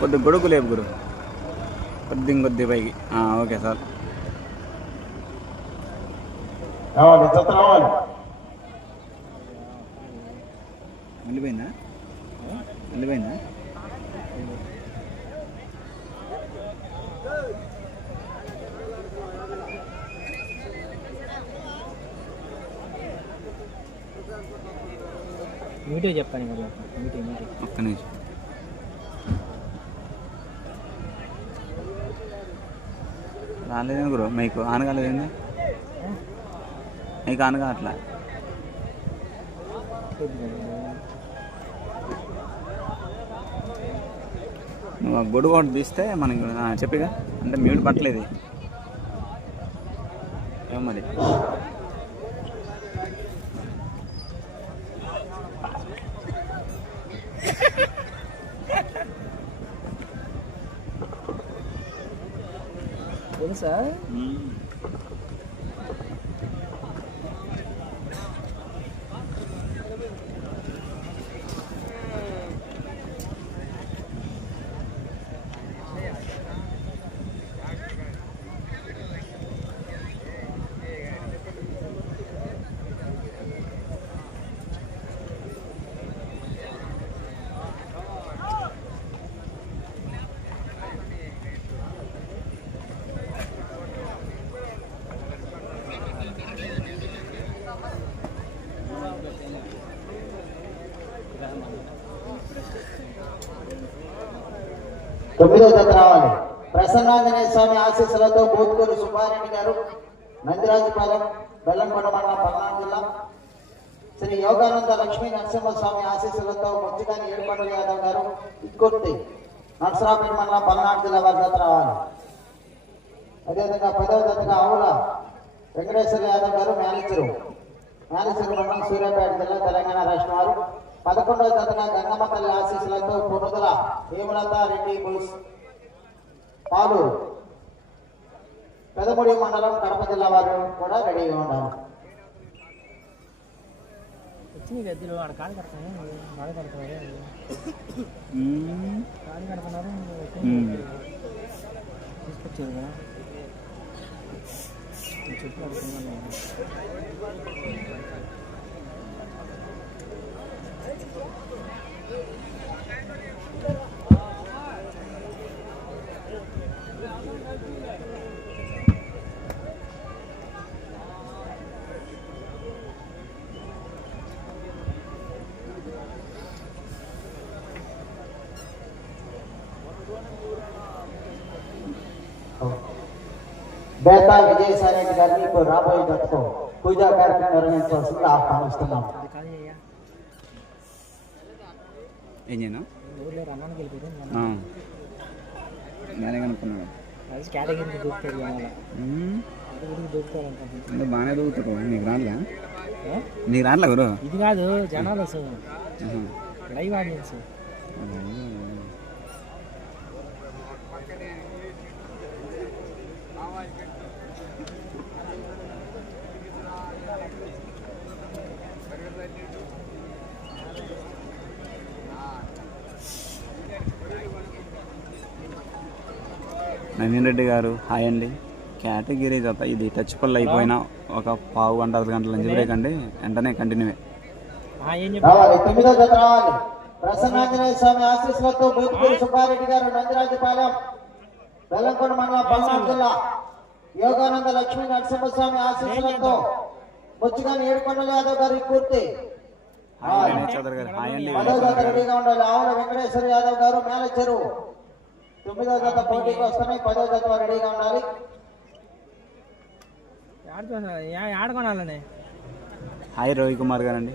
కొద్ది గొడుగు లేపు గురు. కొద్ది ఇంకొద్ది పైకి. ఆ, ఓకే సార్. వెళ్ళిపోయిందా? వెళ్ళిపోయిందా? మీటే చెప్పాను కదా. ఒక్క నిమిషం. రాలేదేం గురు మీకు ఆన్ మీకు ఆన్ కావట్లా నువ్వు ఆ గొడుగు ఒకటి తీస్తే మనకి చెప్పిగా అంటే మ్యూట్ పట్టలేదు. ఏమో మరి. తొమ్మిదో జత రావాలి. ప్రసన్నాంజనేయ స్వామి ఆశీస్సులతో బోత్కూరు సుబ్బారెడ్డి గారు నందిరాజుపాలెం బెల్లంకొండ మండలం పల్నాడు జిల్లా శ్రీ యోగానంద లక్ష్మీ నరసింహస్వామి ఆశీస్సులతో ముచ్చిగాని ఏడుకొండల యాదవ్ గారు ఇక్కుర్తి నరసరాపేట మండలం పల్నాడు జిల్లా వారి జత రావాలి. అదేవిధంగా పదవ జతగా ఆవుల వెంకటేశ్వర యాదవ్ గారు మేనేజరు. మేనేజర్ మండలం సూర్యాపేట జిల్లా తెలంగాణ రాష్ట్రం వారు. పదకొండవ జతగా గంగమ్మ తల్లి ఆశీస్సులతో పునుదల హేమలత రెడ్డి బుల్స్ పాలు పెదముడి మండలం కడప జిల్లా వారు కూడా రెడీగా ఉండాలి వచ్చిన గద్దెలు ఆడ కాలు కడతాను కాలు కడుతున్నారు మ్మ్. కాలు కడుతున్నారు మ్మ్. తీసుకొచ్చారు కదా చెప్పు అడుగుతున్నాను బేతా విజయసాయి రెడ్డి గారిని ఇప్పుడు రాబోయే జతకు పూజా కార్యక్రమం నిర్వహించవలసింది ఆహ్వానిస్తున్నాం. ఏం చేయను. నేనే బాగానే నీకు గురు ఇది కాదు జనాలు. Live audience. నవీన్ రెడ్డి గారు హాయ్ అండి. కేటగిరీ జత ఇది టచ్ పళ్ళు అయిపోయినా ఒక పావు గంట అర్ధ గంటల నుంచి బ్రేక్ అండి. వెంటనే కంటిన్యూ తొమ్మిదో జత రావాలి. ప్రసన్నాంజనేయ స్వామి ఆశీస్సులతో బూతుకూరు సుబ్బారెడ్డి గారు నందిరాజుపాలెం బెల్లంకొండ మండలం పల్నాడు జిల్లా యోగానంద లక్ష్మీ నరసింహస్వామి ఆశీస్సులతో ముచ్చిగాని ఏడుకొండల యాదవ్ గారి పూర్తి. హాయ్ గణేష్ చౌదరి గారు. హాయ్ అండి పదో జత రెడీగా ఉండాలి. ఆవుల వెంకటేశ్వర యాదవ్ గారు మేనేజరు తొమ్మిదో జత పోటీకి వస్తున్నాయి పదో జత రెడీగా ఉండాలి ఆడుకోనాలనే. హాయ్ రవి కుమార్ గారు అండి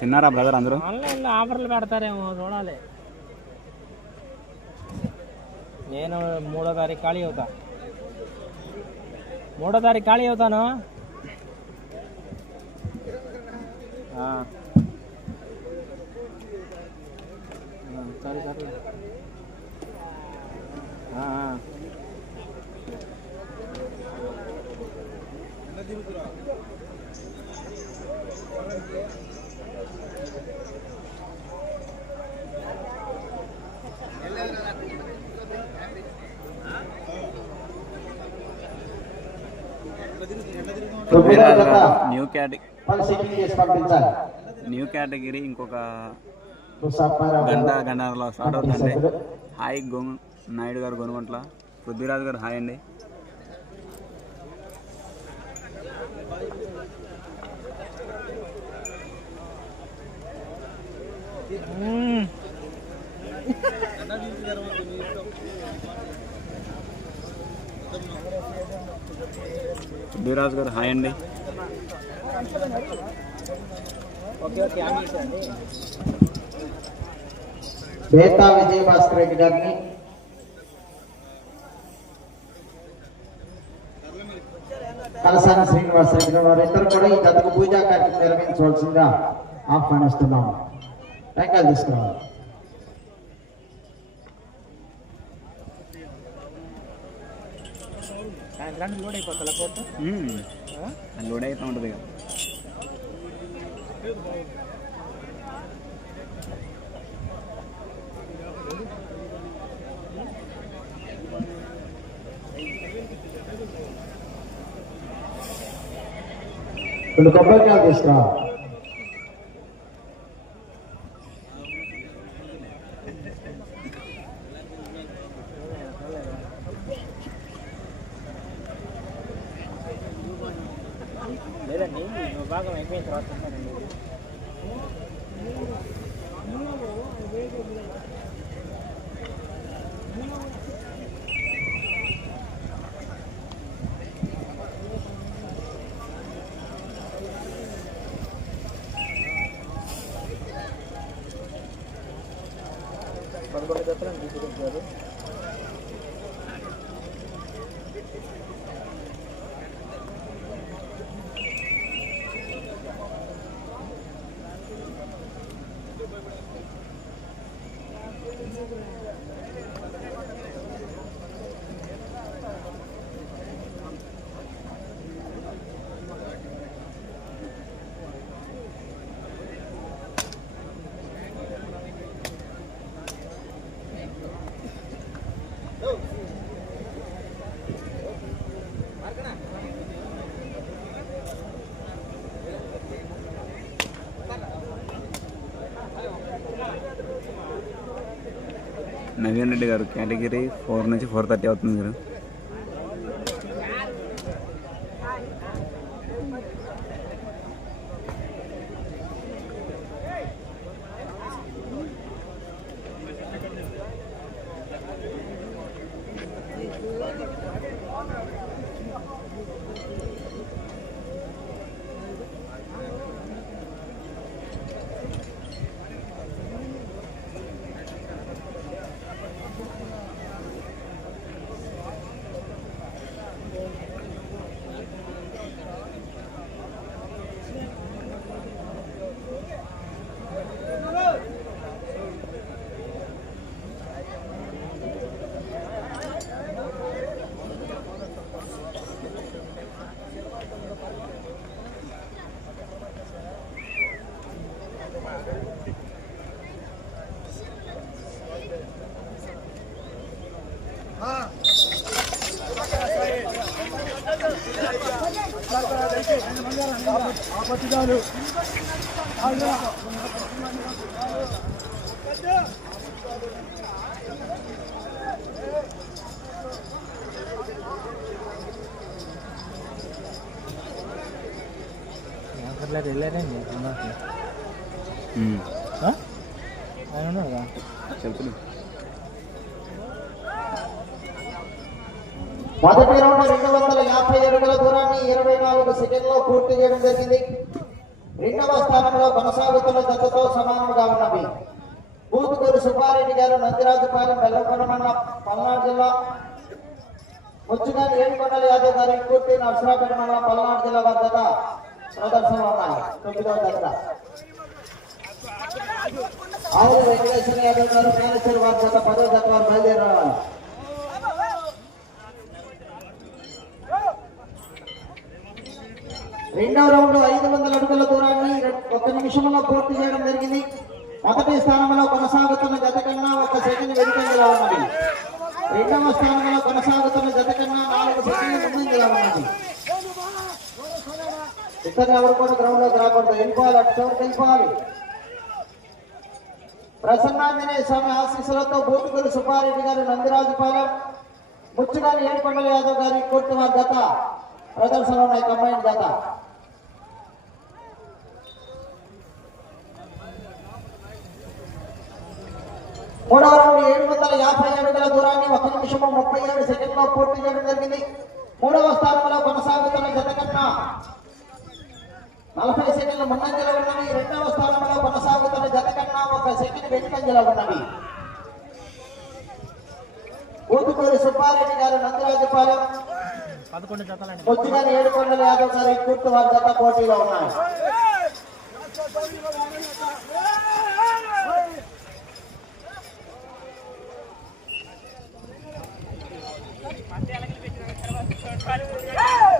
తిన్నారా బ్రదర్ అందరూ? ఆన్లైన్లో ఆఫర్లు పెడతారేమో చూడాలి. నేను మూడో తారీఖు ఖాళీ అవుతా. మూడో తారీఖు ఖాళీ అవుతాను. cari new ah new category ఇంకొక గంట గంటలో స్టార్ట్ అవుతుందండి. హాయ్ గొం నాయుడు గారు గొనుగొంట్ల. పృథ్వీరాజు గారు హాయ్ అండి. పృథ్వీరాజు గారు హాయ్ అండి. ఓకే ఓకే బేతా విజయ భాస్కర్ రెడ్డి గారిని. కలసాని శ్రీనివాస్ రెడ్డి గారు వారిద్దరు కూడా ఈ జతకు పూజా కార్యక్రమం నిర్వహించవలసిందిగా ఆహ్వానిస్తున్నాము టెంకాయలు తీసుకురావాలి. లోడ్ అయిపోతా కోర్టు? లోడ్ అవుతూ ఉంటుంది కదా రెండు కొబ్బరికాయలు తీసుకురావాలి లేదండి పదకొండు జతలను నవీన్ రెడ్డి గారు కేటగిరీ ఫోర్ నుంచి ఫోర్ థర్టీ అవుతుంది మీరు అక్కర్లేదు వెళ్ళారండి ఉన్నట్టు ఆయన కదా మొదటి రౌండ్ రెండు వందల యాభై అడుగుల దూరాన్ని ఇరవై నాలుగు సెకండ్లో పూర్తి చేయడం జరిగింది. రెండవ స్థానంలో కొనసాగుతున్న దత్తతో సమానంగా ఉన్నవి బూతుకూరు సుబ్బారెడ్డి గారు నందిరాజుపాలెం బెల్లంకొండ మండలం పల్నాడు జిల్లా ముచ్చుగారి ఏడుకొండల యాదవ్ గారు పూర్తి నర్సరాపేట మండలం పల్నాడు జిల్లా భద్రత జత ప్రదర్శనలో ఉన్నాయి. తొమ్మిదవ జత ఆరు వెంకటేశ్వర యాదవ్ గారు మేనేశ్వర్ వారి జత పదో జత వారు బయలుదేరి రెండవ రౌండ్ ఐదు వందల అడుగుల దూరాన్ని రె- ఒక్క నిమిషంలో పూర్తి చేయడం జరిగింది. మొదటి స్థానంలో కొనసాగుతున్న జత కన్నా ఒక సెకండ్ వెనుకంజలో ఉన్నది. రెండవ స్థానంలో కొనసాగుతున్న జత కన్నా నాలుగు సెకండ్లు ఉన్నది. ఇతర ఎవరు కూడా గ్రౌండ్లోకి రాకూడదు. వెళ్ళిపోవాలి అటు వెళ్ళిపోవాలి ప్రసన్నాంజనేయ స్వామి ఆశీస్సులతో బూతుగురు సుబ్బారెడ్డి గారు నందిరాజుపాలెం ముచ్చుగారి ఏడుకొండల యాదవ్ గారి కోర్టు వారి గత ప్రదర్శన ఉన్నాయి కంబైన్ గత మూడవ రౌండ్ ఏడు వందల యాభై అడుగుల దూరాన్ని ఒక నిమిషము ముప్పై ఏడు సెకండ్లో పూర్తి చేయడం జరిగింది. మూడవ స్థానంలో కొనసాగుతున్న జత కన్నా నలభై సెకండ్లు ముందంజలో ఉన్నవి. రెండవ స్థానంలో కొనసాగుతున్న జత కన్నా ఒక సెకండ్ వెనుకంజలో ఉన్నవి. ఊతుకూరు సుబ్బారెడ్డి గారు నందిరాజుపాలెం. జతలండి. ముచ్చుగాని ఏడుకొండల యాదవ్ గారి కూర్చు వారి జత పోటీలో ఉన్నాయి.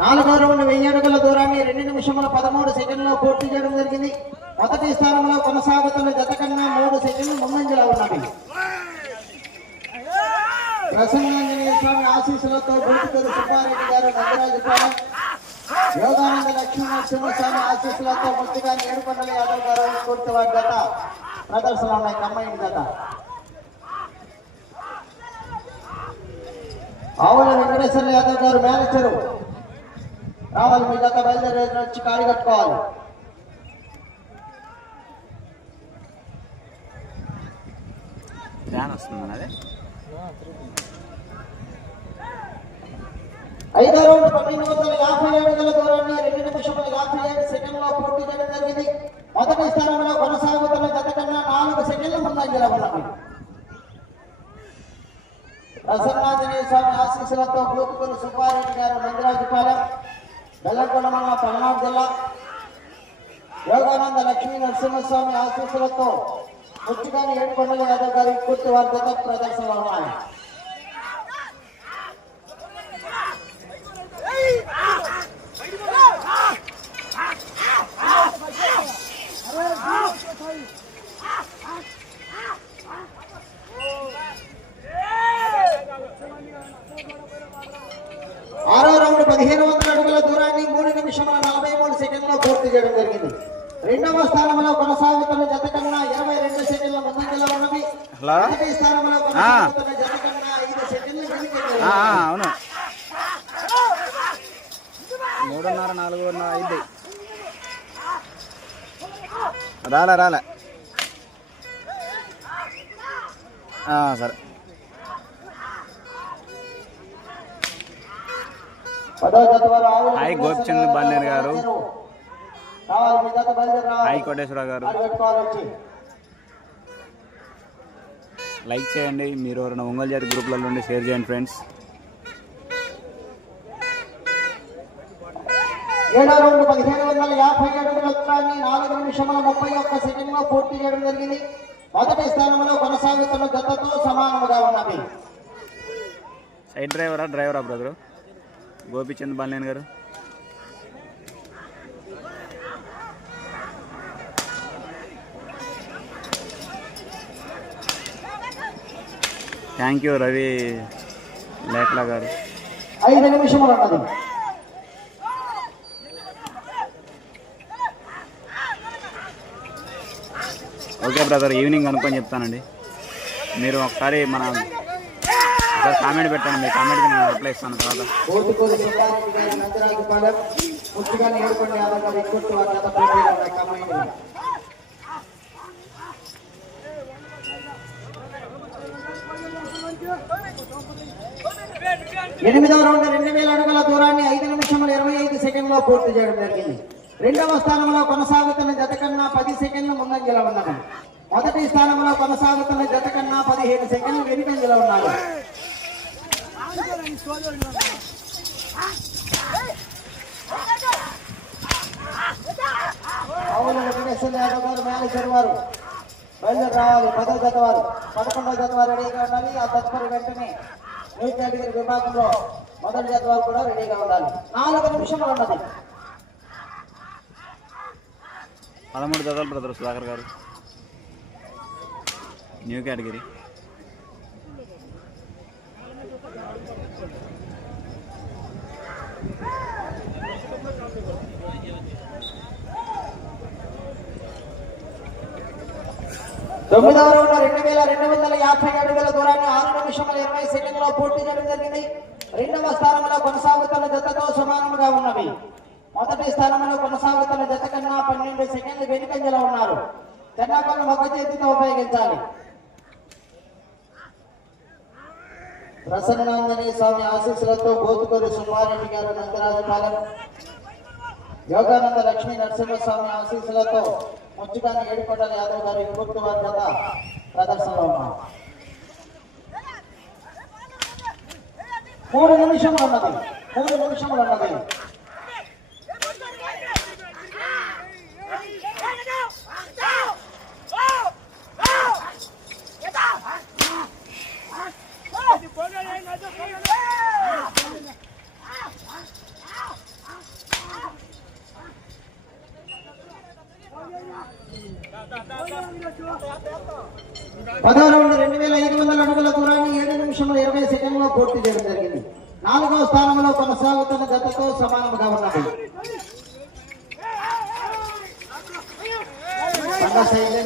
నాలుగో రౌండ్ వెయ్యి అడుగుల దూరాన్ని రెండు నిమిషముల పదమూడు సెకండ్లో పూర్తి చేయడం జరిగింది. మొదటి స్థానంలో కొనసాగుతున్న జత కన్నా మూడు సెకండ్లు ముందంజలో ఉన్నాయి ప్రసన్నాంజనేయ స్వామి ఆశీస్సులతో గుంటూరు సుబ్బారెడ్డి గారు నందరాజుపాలెం యోగానంద లక్ష్మీనరసింహ స్వామి ఆశీస్సులతో ముద్దుగా ఏడుకొండల యాదవ్ గారు పూర్తి వారి జత ప్రదర్శన ఉన్నాయి కమ్మైన జత. ఆవుల వెంకటేశ్వర యాదవ్ గారు మేనేజరు. రావాలి మీ జత బయలుదేరి వచ్చి కాడి కట్టుకోవాలి. ఐదో రౌండ్ పన్నెండు వందల యాభై అడుగుల దూరాన్ని రెండు నిమిషముల యాభై ఏడు సెకండ్లో పూర్తి చేయడం జరిగింది. మొదటి స్థానంలో కొనసాగుతున్న జత కన్నా నాలుగు సెకండ్ల ముందంజల ఉన్నది ప్రసన్నాంజనేయ స్వామి ఆశీస్సులతో గోపుకులు సుబ్బారెడ్డి గారు నందిరాజుపాలెం బెల్లంకొండ మండలం పల్నాడు జిల్లా యోగానంద లక్ష్మీ నరసింహస్వామి ఆశీస్సులతో ముచ్చుగాని ఏడుకొండల యాదవ్ గారి పూర్తి వారి జత ఉన్నాయి ఆరో రౌండ్ పదిహేను వందల అడుగుల దూరాన్ని మూడు నిమిషముల నలభై మూడు సెకండ్లో పూర్తి చేయడం జరిగింది. రెండవ స్థానంలో కొనసాగుతున్న జత కన్నా ఇరవై రెండు సెకండ్ల ముందంజలో ఉన్నవి. హలో? మొదటి స్థానంలో కొనసాగుతున్న జత కన్నా ఐదు సెకండ్లు. అవును. మూడున్నర నాలుగున్నర ఐదు. రాలే రాలే. సరే. హాయ్ గోపిచంద్ బాలినేని గారు. రావాలి మీ జత బయలుదేరి రావాలి. హాయ్ కోటేశ్వర గారు. లైక్ చేయండి మీరు ఎవరైనా ఒంగోలు జాతి గ్రూప్లలో ఉండి షేర్ చేయండి ఫ్రెండ్స్. ఏడో రౌండ్ పదిహేను వందల యాభై అడుగుల దూరాన్ని నాలుగు నిమిషముల ముప్పై ఒక్క సెకండ్లో పూర్తి చేయడం జరిగింది. మొదటి స్థానంలో కొనసాగుతున్న జతతో సమానముగా ఉన్నది. సైడ్ డ్రైవరా డ్రైవరా బ్రదరు గోపిచంద్ బాలినేని గారు. థ్యాంక్ యూ రవి లేఖలా గారు. ఐదు నిమిషములు ఉన్నది ఓకే బ్రదర్ ఈవినింగ్ అనుకొని చెప్తానండి. మీరు ఒకసారి మన ఒకసారి కామెంట్ పెట్టండి మీ కామెంట్కి నేను రిప్లై ఇస్తాను తర్వాత సుబ్బారెడ్డి గారి నందరాజుపాలెం ముచ్చుగా నేర్పండి యాదవ్ గారి ఎక్కువ వారి జత పోటీలో ఉన్నాయి కమ్మాయిలు. ఎనిమిదో రౌండ్ రెండు వేల అడుగుల దూరాన్ని ఐదు నిమిషముల ఇరవై ఐదు సెకండ్లో పూర్తి చేయడం జరిగింది. రెండవ స్థానంలో కొనసాగుతున్న జత కన్నా పది సెకండ్లు ముందంజలో ఉన్నది మొదటి స్థానంలో కొనసాగుతున్న జత కన్నా పదిహేను సెకండ్లు వెనుకంజలో ఉన్నారు. మేనేజర్ వారు. బయలుదేరి రావాలి పదో జత వారు. పదకొండవ జత వారు రెడీగా ఉండాలి. ఆ తదుపరి వెంటనే ఏ కేటగిరీ విభాగంలో మొదటి జత వారు కూడా రెడీగా ఉండాలి. నాలుగు నిమిషంలో ఉన్నది. పదమూడు జతలు బ్రదర్ సుధాకర్ గారు. New category. తొమ్మిదవ రౌండ్ రెండు వేల రెండు వందల యాభై అడుగుల దూరాన్ని ఆరు నిమిషముల ఇరవై సెకండ్లో పూర్తి చేయడం జరిగింది. రెండవ స్థానంలో కొనసాగుతున్న జతతో సమానముగా ఉన్నవి. మొదటి స్థానంలో కొనసాగుతున్న జత కన్నా పన్నెండు సెకండ్లు వెనుకంజలో ఉన్నారు. తెన్నాకొండ ఒక చేతితో ఉపయోగించాలి. ప్రసన్నాంజనేయ స్వామి ఆశీస్సులతో బోతుకూరు సుబ్బారెడ్డి గారు నందరాజపాలెం. యోగానంద లక్ష్మీ నరసింహస్వామి ఆశీస్సులతో ముచ్చుగాని ఏడుకొండల యాదవ్ గారు గుర్తు వర్గత ప్రదర్శనలో ఉన్నారు మూడు నిమిషములు ఉన్నది మూడు నిమిషములు ఉన్నది పదహారు రౌండ్ రెండు వేల ఐదు వందల అడుగుల దూరాన్ని ఏడు నిమిషంలో ఇరవై సెకండ్లో పూర్తి చేయడం జరిగింది. నాలుగవ స్థానంలో కొనసాగుతున్న గతతో సమానముగా ఉన్నది.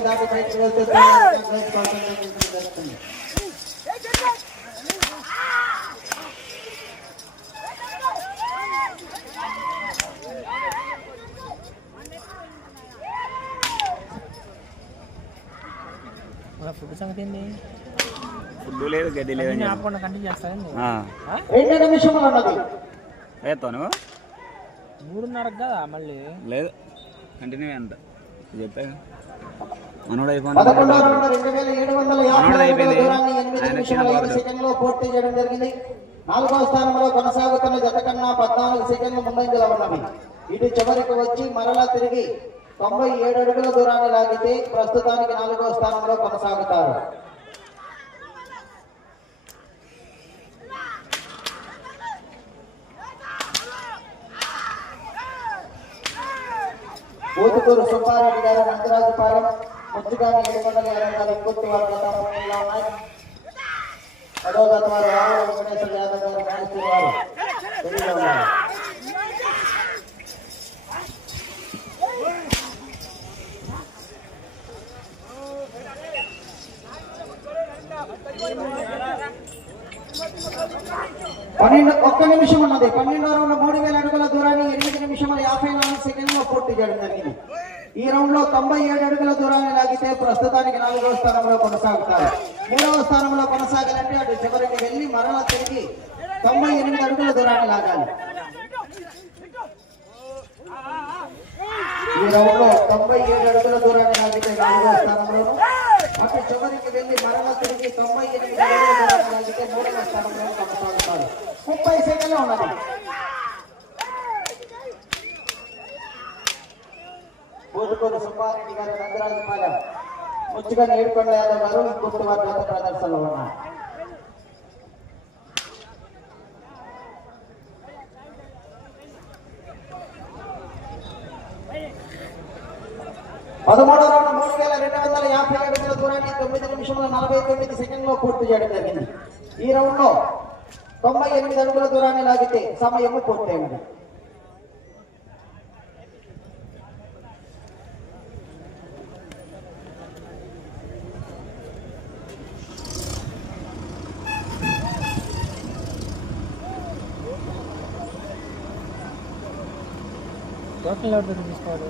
దాటి బయటకు వెళ్తే బయటకు వస్తుంది. మన ఫుడ్ సంగతి ఫుడ్ లేదు గడ్డి చెప్పు. ఆపకుండా కంటిన్యూ చేస్తారండి? రెండు నిమిషములు ఉన్నది నువ్వు? మూడున్నరకు కదా మళ్ళీ? లేదు. కంటిన్యూ అంట చెప్పా. మనోడు అయిపోయింది. మనోడు అయిపోయింది. ఆయన పూర్తి చేయడం జరిగింది. నాలుగవ స్థానంలో కొనసాగుతున్న జత కన్నా పద్నాలుగు సెకండ్లు ముందంజలో ఉన్నవి ఇటు చివరికి వచ్చి మరలా తిరిగి తొంభై ఏడు అడుగుల దూరాన్ని లాగితే ప్రస్తుతానికి నాలుగో స్థానంలో కొనసాగుతారు. బూతుకూరు సుబ్బారెడ్డి గారు నందరాజుపాలెం ముచ్చుగాని వందల యాదవ్ గారు ఇంకొత్తి వారు గతంలో ఉన్నాయి పదో గత వారు రావుల వెంకటేశ్వర యాదవ్ గారు మేనేజర్ వారు పన్నెండు ఒక్క నిమిషం ఉన్నది. పన్నెండో రౌండ్ మూడు వేల అడుగుల దూరాన్ని ఎనిమిది నిమిషముల యాభై నాలుగు సెకండ్లో పూర్తి చేయడం జరిగింది. ఈ రౌండ్లో తొంభై ఏడు అడుగుల దూరాన్ని లాగితే ప్రస్తుతానికి నాలుగవ స్థానంలో కొనసాగుతారు. మూడవ స్థానంలో కొనసాగాలంటే అటు చివరికి వెళ్ళి మరలా తిరిగి తొంభై ఎనిమిది అడుగుల దూరాన్ని లాగాలి. ఈ రౌండ్లో తొంభై ఏడు అడుగుల దూరాన్ని లాగితే నాలుగవ స్థానంలోను అటు చివరికి వెళ్ళి మరలా తిరిగి తొంభై ఎనిమిది అడుగుల మూడవ స్థానంలో కొనసాగుతారు ముప్పై సెకండ్లు ఉన్నది. పూజకూరు సుబ్బారెడ్డి గారు నందరాజపాలెం. ముచ్చుగా ఏడుకొండ యాదవ్ గారు గుర్తు వారి ప్రదర్శనలో ఉన్నారు పదమూడవ రౌండ్ మూడు వేల రెండు వందల యాభై అడుగుల దూరాన్ని తొమ్మిది నిమిషముల నలభై తొమ్మిది సెకండ్లో పూర్తి చేయడం జరిగింది. ఈ రౌండ్లో తొంభై ఎనిమిది అడుగుల దూరాన్ని లాగితే సమయము పూర్తయింది. టోటల్ ఆర్డర్ తీసుకోవాలి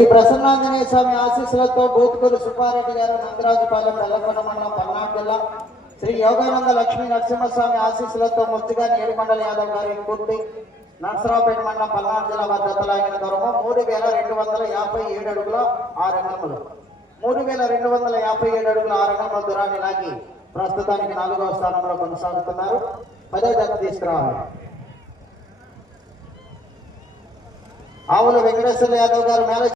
శ్రీ ప్రసన్నాంజనేయ స్వామి ఆశీస్సులతో బూత్కూరు సుబ్బారెడ్డి గారు నందరాజుపాలెం బెల్లకొండ మండలం పల్నాడు జిల్లా శ్రీ యోగానంద లక్ష్మీ నరసింహస్వామి ఆశీస్సులతో ముత్తుగాని ఏడుకొండల యాదవ్ గారి పూర్తి నర్సరావుపేట మండలం పల్నాడు జిల్లా వారి దూరము మూడు వేల రెండు వందల యాభై ఏడు అడుగుల ఆరు అంగములు మూడు వేల రెండు వందల యాభై ఏడు అడుగుల ఆరు అంగముల దూరాన్ని లాగి ప్రస్తుతానికి నాలుగవ స్థానంలో కొనసాగుతున్నారు. పదో జత తీసుకురావాలి. ఆవుల వెంకటేశ్వర యాదవ్ గారు మేనేజ్